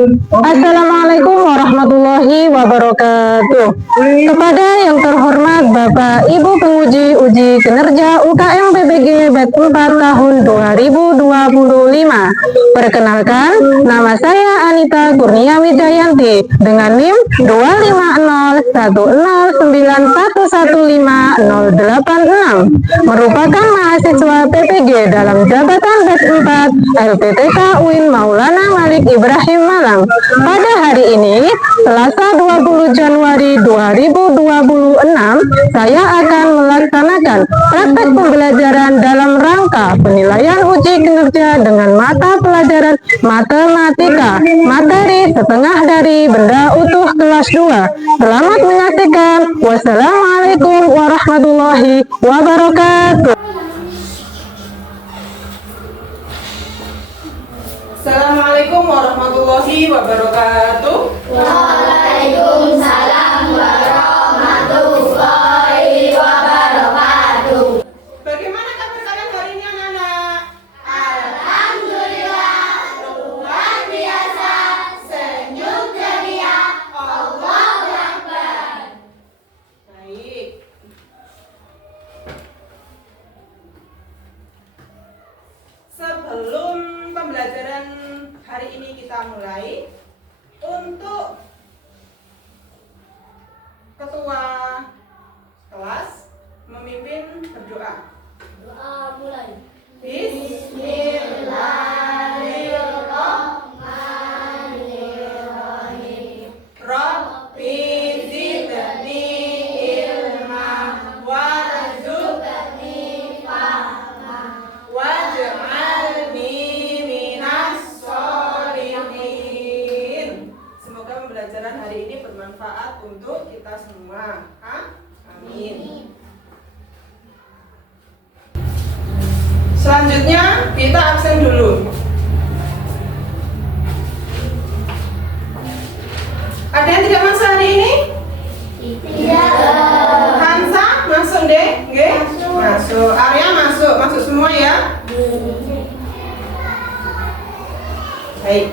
Assalamualaikum warahmatullahi wabarakatuh. Kepada yang terhormat Bapak Ibu penguji uji kinerja UKM PBG BET 4 tahun 2025. Perkenalkan, nama saya Anita Kurnia Wijayanti dengan NIM 2501091151086, merupakan mahasiswa PPG dalam jabatan BET 4 LPTK UIN Maulana Malik Ibrahim Malang. Pada hari ini, Selasa 20 Januari 2026, saya akan melaksanakan praktek pembelajaran dalam rangka penilaian uji kinerja dengan mata pelajaran matematika, materi setengah dari benda utuh kelas 2. Selamat menyaksikan. Wassalamualaikum warahmatullahi wabarakatuh. Assalamualaikum warahmatullahi wabarakatuh. Waalaikumsalam warahmatullahi wabarakatuh. Bagaimana kabar kalian hari ini anak-anak? Alhamdulillah, luar biasa, senyum ceria, Allahu Akbar. Baik. Sebelum pembelajaran hari ini kita mulai, untuk ketua kelas memimpin berdoa. Doa mulai. Bismillahirrahmanirrahim. Rabbi zidni ilma warzuqni waj'alni minas sholihin. Semoga pembelajaran hari ini bermanfaat untuk kita semua. Amin. Selanjutnya kita absen dulu. Ada yang tidak masuk hari ini? Tidak. Hansa masuk deh, nggih? Masuk. Arya masuk, masuk semua ya. Baik.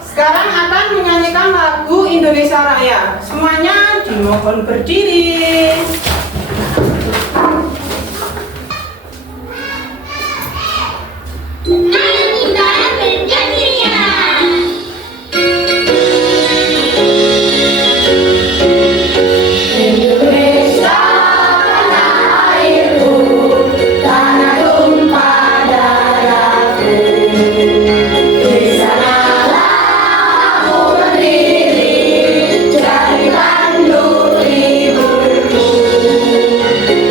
Sekarang akan menyanyikan lagu Indonesia Raya. Semuanya dimohon berdiri. Anita berjanjian. Indonesia tanah airku, tanah tumpah darahku. Di sanalah aku berdiri, jadi pandu ibuku.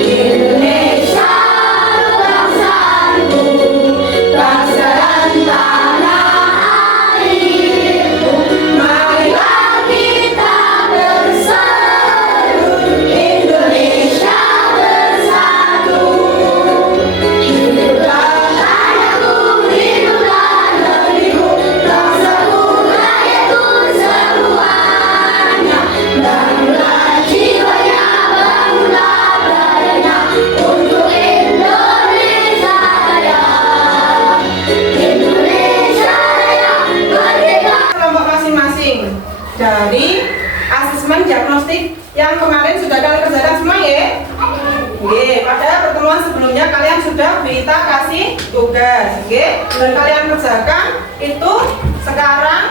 Indonesia bangsaku, bangsa dan tanah airku. Marilah kita berseru, Indonesia bersatu. Hiduplah tanahku, hiduplah negeriku, bangsaku, rakyatku semuanya. Bangunlah jiwanya, bangunlah badannya untuk Indonesia Raya. Indonesia Raya merdeka. Kelompok masing-masing dari asesmen diagnostik yang kemarin sudah kalian kerjakan semua ya? Oke, pada pertemuan sebelumnya kalian sudah kita kasih tugas, oke? Dan kalian kerjakan itu sekarang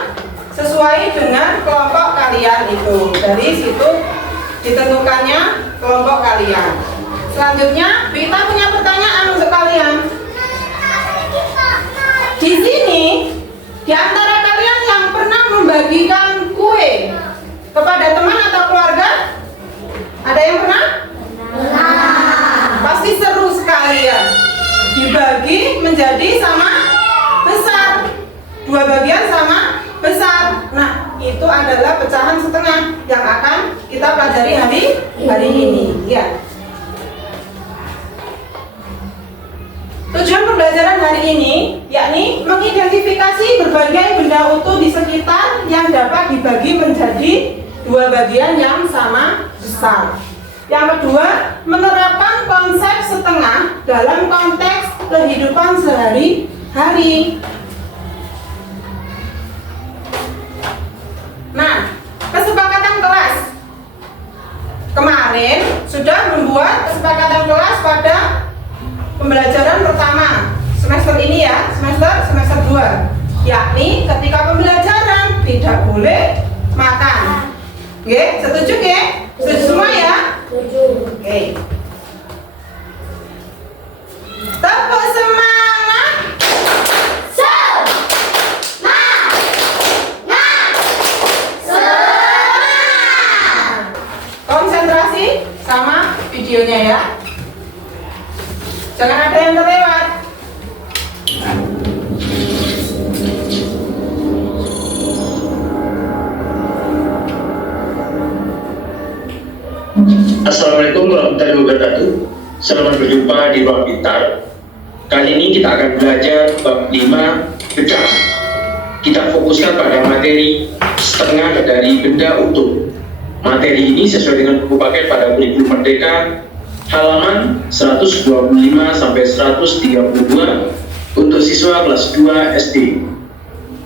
sesuai dengan kelompok kalian itu. Dari situ ditentukannya kelompok kalian. Selanjutnya, kita punya pertanyaan untuk kalian. Di sini, di antara kalian yang pernah membagikan kue kepada teman atau keluarga, ada yang pernah? Pasti seru sekali ya. Dibagi menjadi sama besar, dua bagian sama besar. Nah, itu adalah pecahan setengah yang akan kita pelajari hari ini. Ya. Tujuan pembelajaran hari ini yakni mengidentifikasi berbagai benda utuh di sekitar yang dapat dibagi menjadi dua bagian yang sama besar. Yang kedua, menerapkan konsep setengah dalam konteks kehidupan sehari-hari hari. Nah, kesepakatan kelas. Kemarin sudah membuat kesepakatan kelas pada pembelajaran pertama semester ini ya, semester 2. Yakni ketika pembelajaran tidak boleh makan. Oke, setuju ya? Setuju semua ya? Oke. Tepuk semangat. Konsentrasi sama videonya ya. Jangan ada yang terlewat. Assalamualaikum warahmatullahi wabarakatuh. Selamat berjumpa di Ruang Pintar. Kali ini kita akan belajar bab 5 bedah. Kita fokuskan pada materi setengah dari benda utuh. Materi ini sesuai dengan buku paket pada kurikulum Merdeka halaman 125 sampai 132 untuk siswa kelas 2 SD.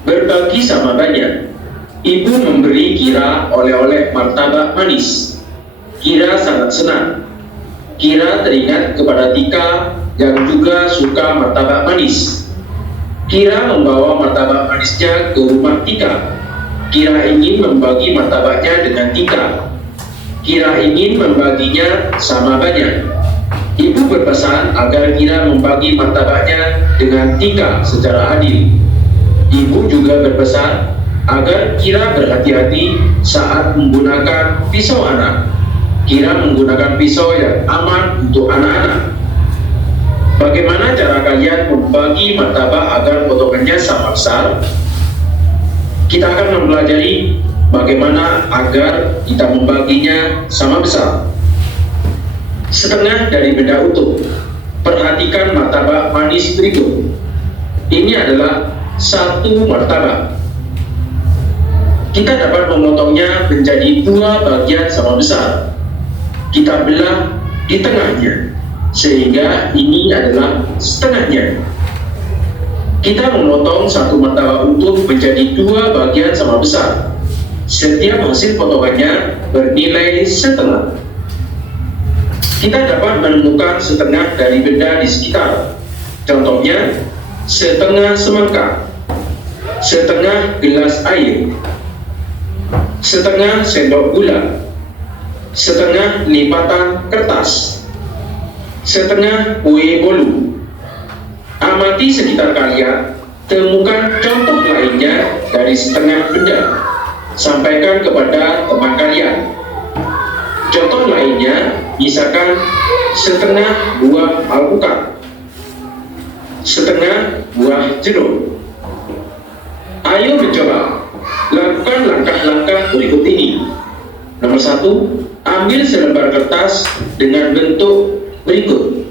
Berbagi sama banyak. Ibu memberi Kira oleh-oleh martabak manis. Kira sangat senang. Kira teringat kepada Tika yang juga suka martabak manis. Kira membawa martabak manisnya ke rumah Tika. Kira ingin membagi martabaknya dengan Tika. Kira ingin membaginya sama banyak. Ibu berpesan agar Kira membagi martabaknya dengan Tika secara adil. Ibu juga berpesan agar Kira berhati-hati saat menggunakan pisau anak. Kira menggunakan pisau yang aman untuk anak-anak. Bagaimana cara kalian membagi martabak agar potongannya sama besar? Kita akan mempelajari bagaimana agar kita membaginya sama besar. Setengah dari benda utuh. Perhatikan martabak manis berikut. Ini adalah satu martabak. Kita dapat memotongnya menjadi 2 bagian sama besar. Kita belah di tengahnya, sehingga ini adalah setengahnya. Kita memotong satu martabak utuh menjadi 2 bagian sama besar. Setiap hasil potongannya bernilai setengah. Kita dapat menemukan setengah dari benda di sekitar. Contohnya, setengah semangka, setengah gelas air, setengah sendok gula, setengah lipatan kertas, setengah kue bolu. Amati sekitar kalian, temukan contoh lainnya dari setengah benda. Sampaikan kepada teman kalian. Contoh lainnya, misalkan setengah buah alpukat, setengah buah jeruk. Ayo mencoba, lakukan langkah-langkah berikut ini. Nomor 1, ambil selembar kertas dengan bentuk berikut.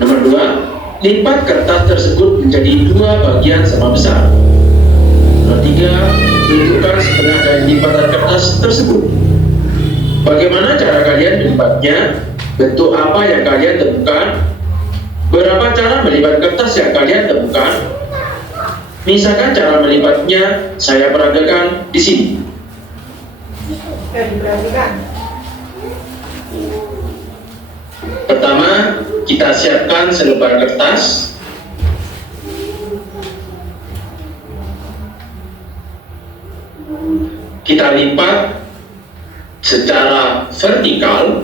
Nomor 2, lipat kertas tersebut menjadi 2 bagian sama besar. Nomor 3, tentukan setengah dari lipatan kertas tersebut. Bagaimana cara kalian melipatnya? Bentuk apa yang kalian temukan? Berapa cara melipat kertas yang kalian temukan? Misalkan cara melipatnya saya peragakan di sini. Diperhatikan. Pertama, kita siapkan selembar kertas. Kita lipat secara vertikal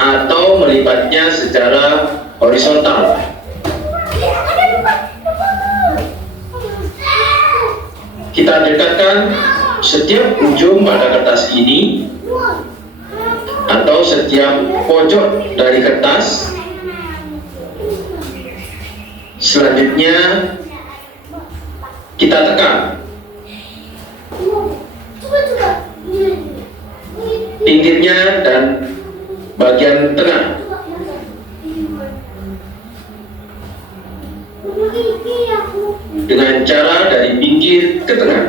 atau melipatnya secara horizontal. Kita dekatkan setiap ujung pada kertas ini atau setiap pojok dari kertas. Selanjutnya kita tekan pinggirnya dan bagian tengah. Dengan cara dari pinggir ke tengah.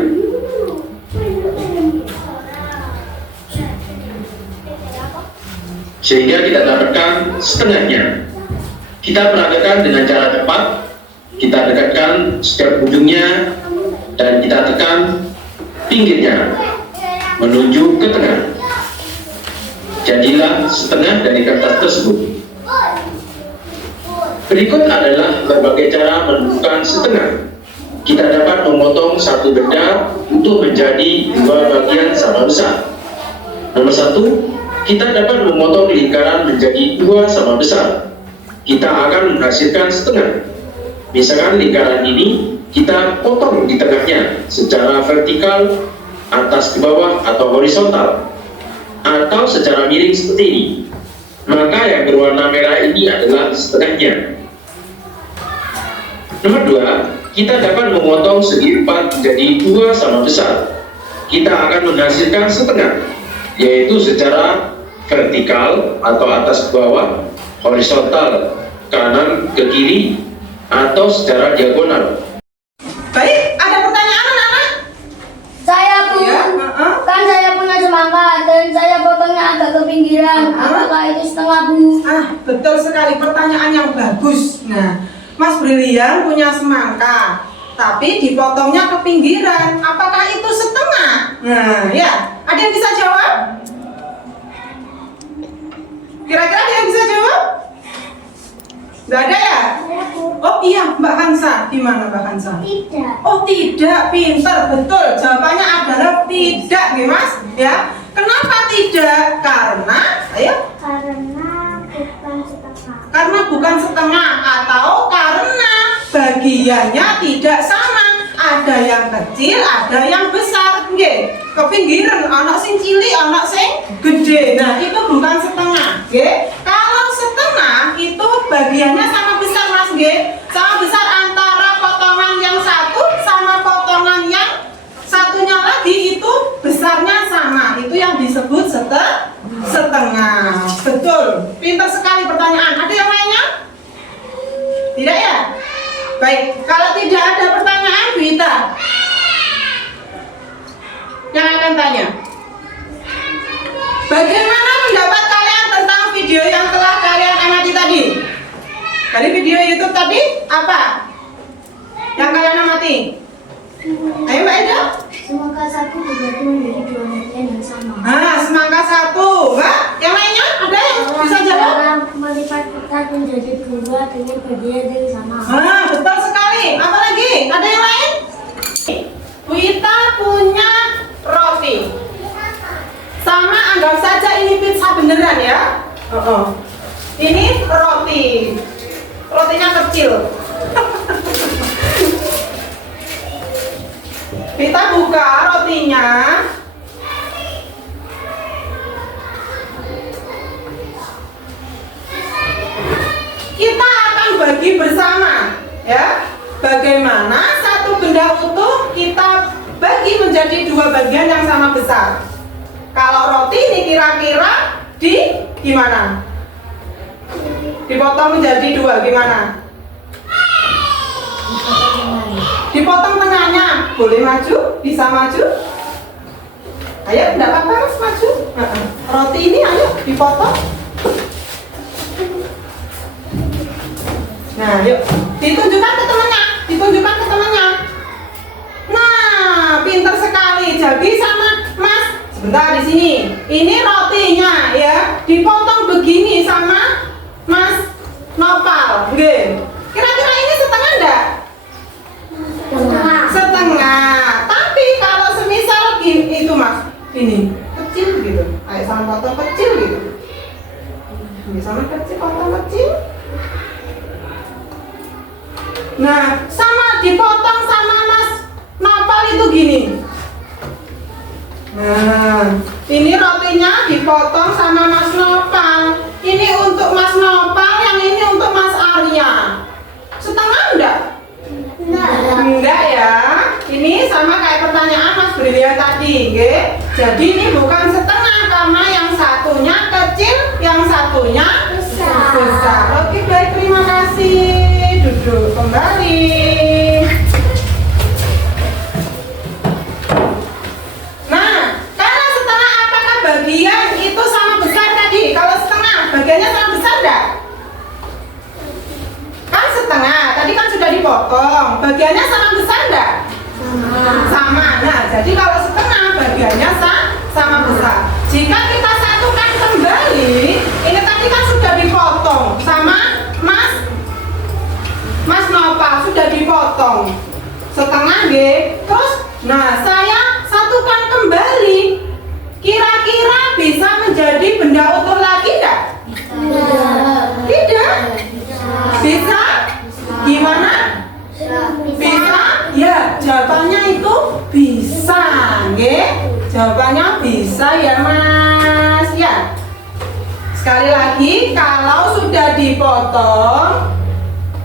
Sehingga kita dapatkan setengahnya. Kita peragakan dengan cara tepat. Kita dekatkan setiap ujungnya dan kita tekan pinggirnya menuju ke tengah. Jadilah setengah dari kertas tersebut. Berikut adalah berbagai cara menentukan setengah. Kita dapat memotong satu benda untuk menjadi dua bagian sama besar. Nomor satu, kita dapat memotong lingkaran menjadi dua sama besar. Kita akan menghasilkan setengah. Misalkan lingkaran ini kita potong di tengahnya secara vertikal, atas ke bawah atau horizontal, atau secara miring seperti ini. Maka yang berwarna merah ini adalah setengahnya. Nomor dua, kita dapat memotong segi empat menjadi dua sama besar. Kita akan menghasilkan setengah, yaitu secara vertikal atau atas ke bawah, horizontal kanan ke kiri, atau secara diagonal. Baik, ada pertanyaan anak-anak? Saya pun, Ya, kan saya punya semangka dan saya potongnya agak ke pinggiran. Apakah itu setengah, Bu? Betul sekali, pertanyaan yang bagus. Nah, Mas Brilian punya semangka, tapi dipotongnya ke pinggiran. Apakah itu setengah? Nah, ya, ada yang bisa jawab? Kira-kira ada yang bisa jawab? Nggak ada ya? Oh iya, Mbak Hansa. Gimana Mbak Hansa? Tidak. Oh tidak, pintar, betul. Jawabannya adalah tidak, nih Mas. Ya, kenapa tidak? Karena, ayo. Karena bukan setengah atau karena bagiannya tidak sama. Ada yang kecil, ada yang besar. Nggih, kepinggiran anak sing cilik, anak sing gede. Nah, itu bukan setengah, nggih. Kalau setengah itu bagiannya sama besar, Mas, nggih. Sama besar antara potongan yang satu sama potongan yang satunya lagi itu besarnya sama. Itu yang disebut setengah. Betul. Pintar sekali pertanyaan. Ada yang lainnya? Tidak ya? Baik, kalau tidak ada pertanyaan, Bu Ita yang akan tanya. Bagaimana pendapat kalian tentang video yang telah kalian amati tadi? Dari video YouTube tadi, apa yang kalian amati? Ayo Mbak Eda. Semangka satu dibagi menjadi dua bagian yang sama. Semangka satu. Mbak, yang lainnya ada yang bisa jawab? Cara melipat kertas menjadi dua dengan bagian yang sama. Betul sekali. Apa lagi? Ada yang lain? Bu Ita punya roti. Sama, anggap saja ini pizza beneran ya. Ini roti. Rotinya kecil. Kita buka rotinya. Kita akan bagi bersama, ya. Bagaimana satu benda utuh kita bagi menjadi dua bagian yang sama besar. Kalau roti ini kira-kira gimana? Dipotong menjadi dua gimana? Dipotong tengahnya. Boleh maju? Bisa maju? Ayo, enggak apa-apa Mas, maju. Roti ini ayo dipotong. Nah, yuk. Ditunjukkan ke temannya. Nah, pintar sekali. Jadi sama Mas, sebentar di sini. Ini rotinya ya, dipotong begini sama Mas Nopal. Nggih. Kira-kira ini setengah enggak? Setengah. Tapi kalau semisal itu Mas, ini kecil gitu. Ayo sama potong kecil gitu. Ini sama kecil, potong kecil. Nah, sama dipotong sama Mas Nopal itu gini. Nah, ini rotinya dipotong sama Mas Nopal. Ini untuk Mas Nopal, yang ini untuk Mas Arya. Setengah enggak? Enggak ya. Ini sama kayak pertanyaan Mas Brilian tadi, nggih. Jadi ini bukan setengah karena yang satunya kecil, yang satunya besar. Oke, baik, terima kasih. Duduk kembali. Nah, kalau setengah apakah bagian itu sama besar tadi? Kalau setengah, bagiannya sama besar enggak? sama besar enggak? Sama. Nah, jadi kalau setengah bagiannya sama besar. Jika kita satukan kembali, ini tadi kan sudah dipotong sama Mas Nova, sudah dipotong setengah G. Terus, nah saya satukan kembali. Kira-kira bisa menjadi benda utuh lagi enggak? Tidak. Bisa? Gimana? Bisa? Ya, jawabannya itu bisa, nggih. Jawabannya bisa ya, Mas. Ya. Sekali lagi, kalau sudah dipotong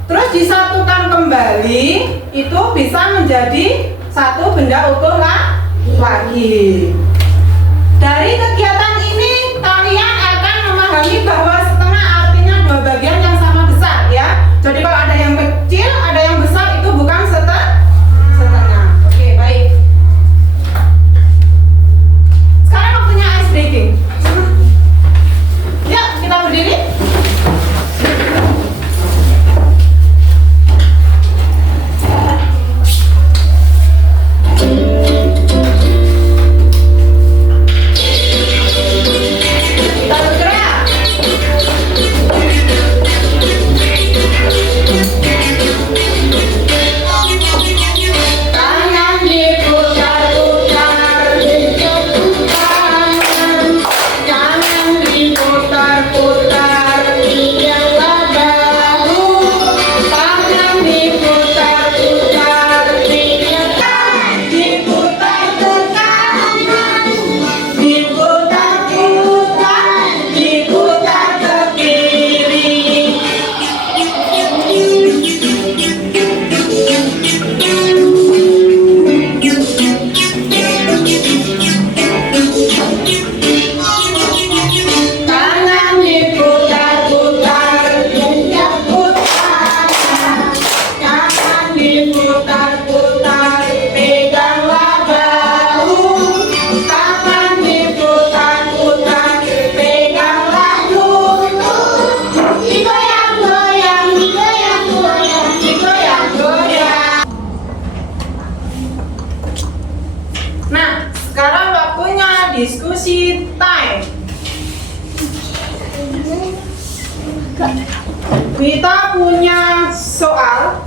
terus disatukan kembali, itu bisa menjadi satu benda utuh lagi. Dari kegiatan ini kalian akan memahami bahwa setengah artinya dua bagian yang sama besar ya. Jadi kalau ada yang kecil, ada yang besar, itu bukan setengah. Oke, baik. Sekarang waktunya ice breaking. Yuk, kita berdiri. Kita bergerak. Tangan diputar-putar, tangan diputar-putar, peganglah bahu, tangan diputar-putar, diputar ke kanan, diputar-putar, diputar ke kiri. Tangan diputar-putar, putar. Tangan diputar-putar, peganglah bahu. Tangan diputar-putar, peganglah lutut. Digoyang-goyang, digoyang-goyang, digoyang-goyang. Nah, sekarang waktunya diskusi time. Kita punya soal.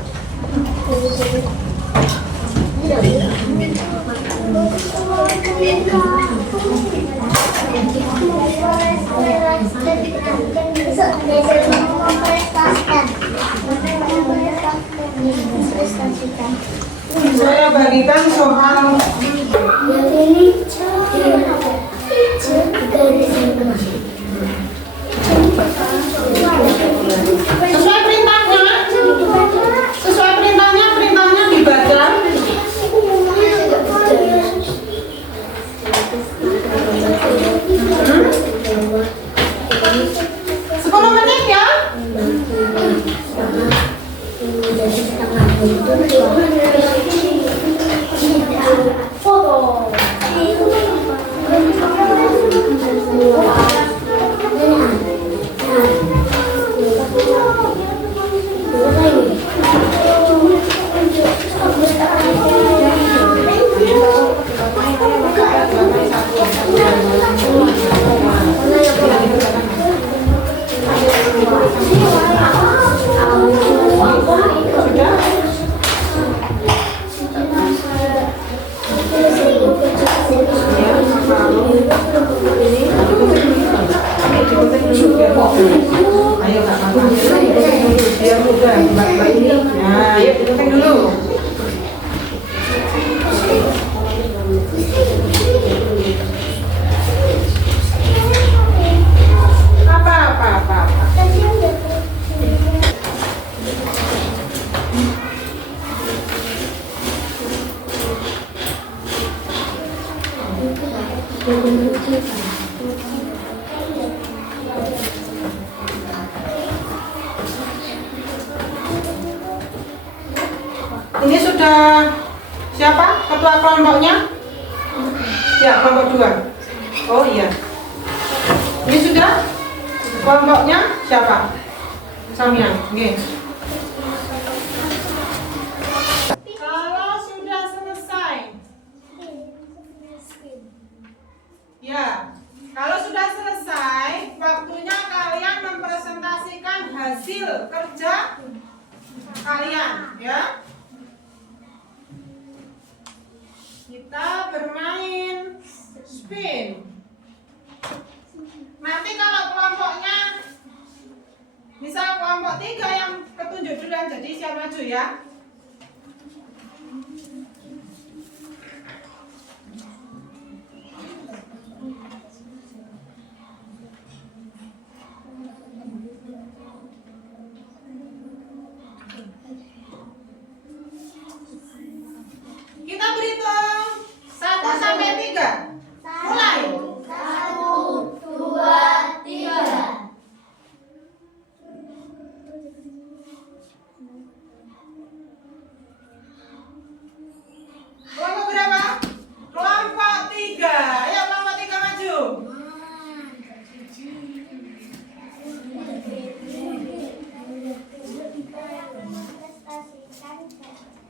Saya bagikan soal. Sesuai perintahnya, perintahnya dibaca. 10 menit ya. Ayo Kak Mama, biar mudah Mbak ini. Nah, yuk digunting dulu. Apa. Ini sudah siapa ketua kelompoknya? Ya, kelompok 2. Oh iya. Ini sudah kelompoknya siapa? Samian. Oke. kita bermain spin. Nanti kalau kelompoknya, misal kelompok 3 yang ketunjuk duluan, jadi siap maju ya. Kita berhitung 1 sampai 3. Mulai. 1, 2, 3. Kelompok berapa? Kelompok 3. Ayo kelompok 3 maju.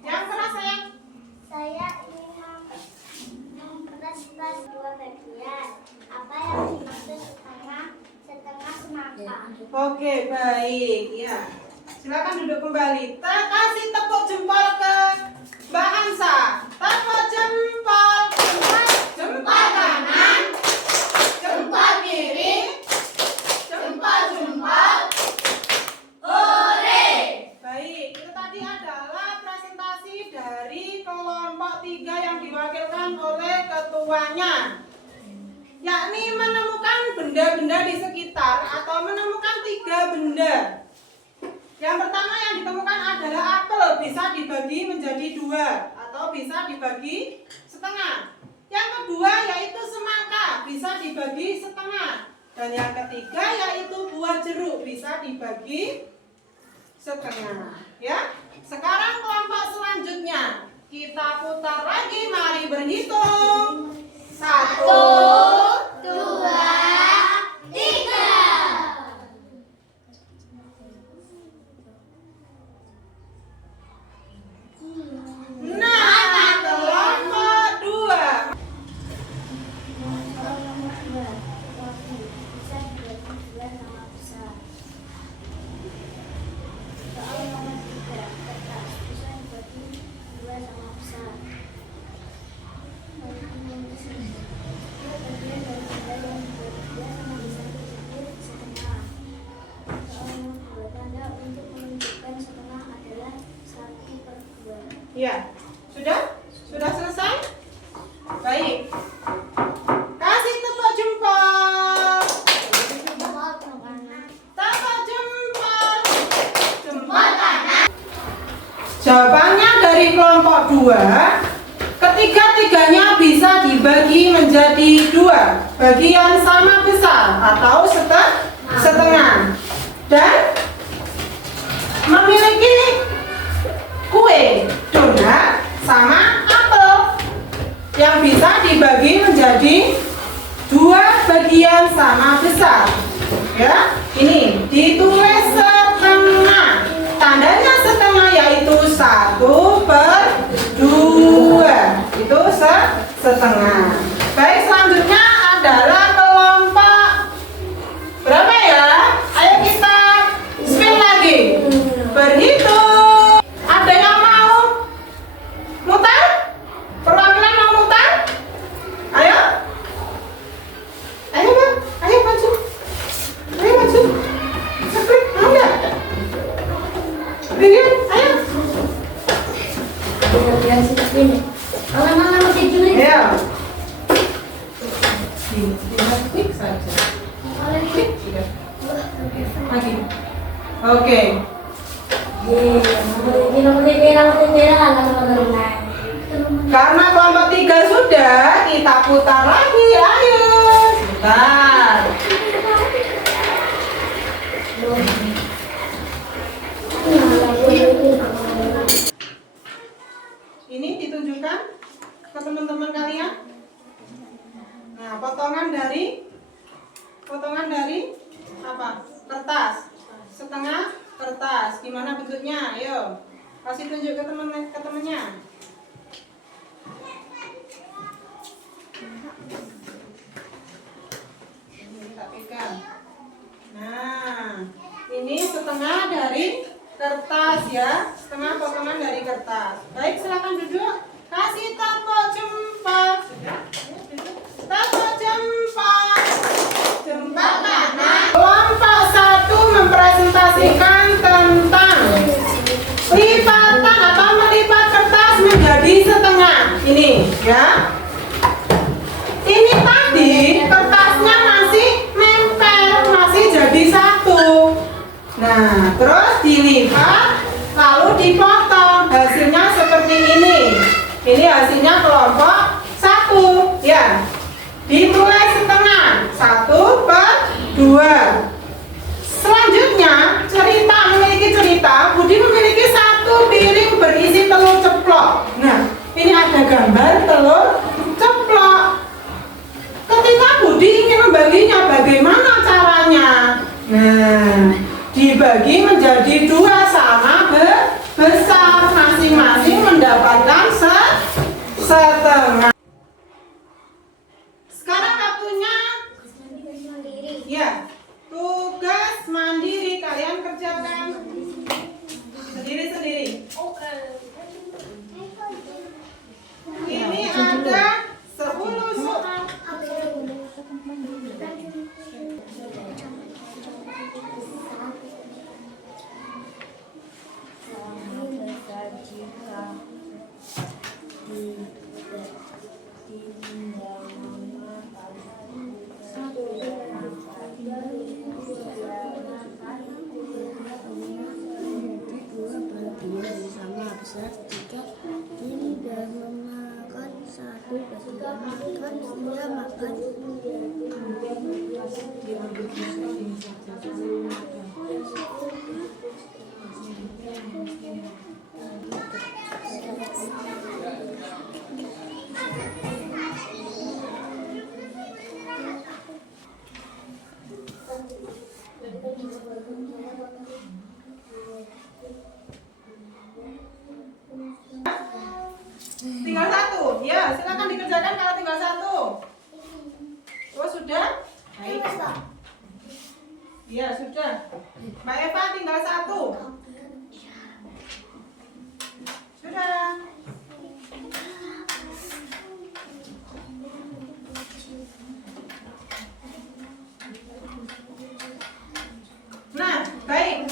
Yang keras sayang. Saya ingin mempertegas 2 bagian. Apa yang dimaksud setengah semangka? Oke, baik. Ya. Silakan duduk kembali. Kasih tepuk jempol ke Mbak Hansa. Tepuk jempol. Jempol kanan. Jempol kiri. Jempol. Hore. Baik, itu tadi adalah presentasi dari kelompok 3 yang diwakilkan oleh ketuanya, yakni menemukan benda-benda di sekitar atau menemukan 3 benda. Yang pertama yang ditemukan adalah apel, bisa dibagi menjadi 2 atau bisa dibagi setengah. Yang kedua yaitu semangka, bisa dibagi setengah. Dan yang ketiga yaitu buah jeruk, bisa dibagi setengah. Ya. Sekarang kelompok selanjutnya kita putar lagi, mari berhitung. 1, 2, 3. Nah, kelompok 2. Ya, sudah? Sudah selesai? Baik. Kasih tepuk jempol. Tepuk jempol. Jempol kanan. Jawabannya dari kelompok 2. Ketiga-tiganya bisa dibagi menjadi 2 bagian sama besar atau setengah. Dan memiliki kue, donat, sama apel yang bisa dibagi menjadi 2 bagian sama besar. Ya, ini ditulis setengah. Tandanya setengah yaitu 1/2. Itu setengah. Baik, selanjutnya adalah kelompok berapa ya? Ayo kita spin lagi. Berhitung. Ada yang mau mutar? Perwakilan mau mutar? Ayo. Ayo Bang, ayo maju. Ayo maju. Sekrik, mau nggak? Begini, ayo. Ayo. Tinggal klik saja. Klik, sudah. Lagi. Oke. Karena kelompok 3 sudah, kita putar lagi. Ayo. Putar. Ini ditunjukkan ke teman-teman kalian. Nah, potongan dari apa? Kertas. Setengah kertas. Gimana bentuknya? Ayo. Kasih tunjuk ke temennya. Ini kita pegang. Nah, ini setengah dari kertas ya. Setengah potongan dari kertas. Baik, silakan duduk. Kasih tepuk jempol. setengah ini ya. Ini tadi kertasnya masih nempel, masih jadi satu. Nah, terus dilipat lalu dipotong. Hasilnya seperti ini. Ini hasilnya kelompok 1 ya. Dimulai setengah 1/2. Selanjutnya cerita memiliki cerita. Budi memiliki 1 piring berisi telur ceplok. Nah, ini ada gambar telur ceplok. Ketika Budi ingin membaginya, bagaimana caranya? Nah, dibagi menjadi 2 sama besar, masing-masing mendapatkan setengah. Sekarang waktunya ya, tugas mandiri kalian kerjakan sendiri-sendiri. Ini ada 10 soal. Sama besar jika tidak memakan 1 ketika makan dia makan. Tinggal 1. Ya, silakan dikerjakan kalau tinggal 1. Oh, sudah? Baik. Ya, sudah. Mbak Eva tinggal 1. Sudah. Nah, baik.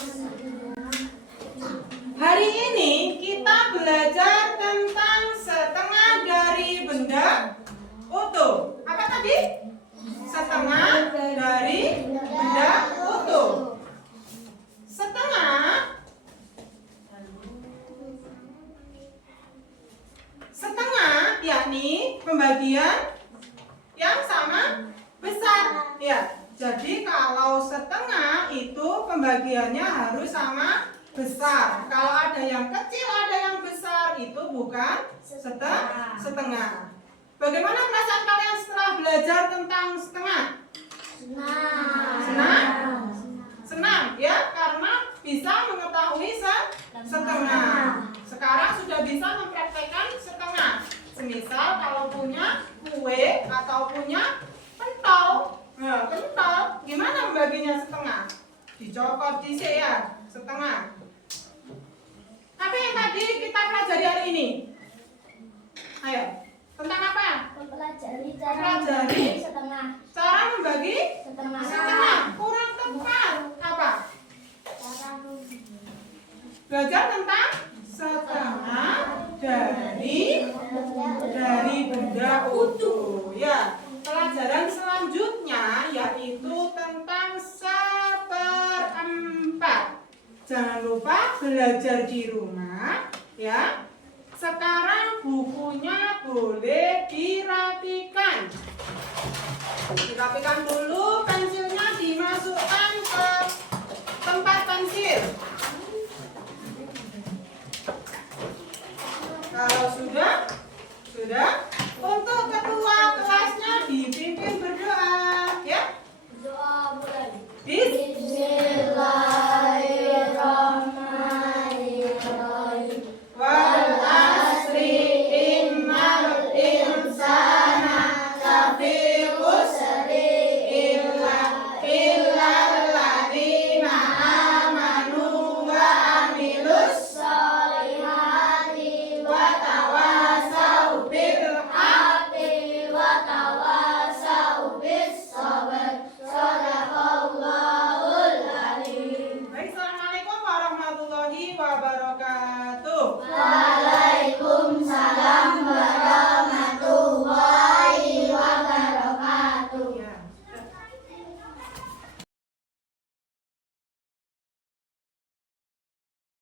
Hari ini kita belajar tentang setengah dari benda utuh. Apa tadi? Setengah dari benda utuh. Setengah yakni pembagian yang sama besar. Ya, jadi kalau setengah itu pembagiannya harus sama besar. Kalau ada yang kecil, ada yang besar, itu bukan setengah. Bagaimana perasaan kalian setelah belajar tentang setengah? Senang ya, karena bisa mengetahui setengah. Sekarang sudah bisa mempraktekkan setengah. Semisal kalau punya kue atau punya pentol. Nah, pentol gimana membaginya setengah? Dicopot dhisik ya, setengah. Apa yang tadi kita pelajari hari ini? Ayo, tentang apa? Mempelajari Cara membagi setengah. Kurang tepat. Apa? Belajar tentang setengah dari benda utuh. Ya, pelajaran selanjutnya yaitu tentang 1/4. Jangan lupa belajar di rumah ya. Sekarang bukunya boleh dirapikan. Dirapikan dulu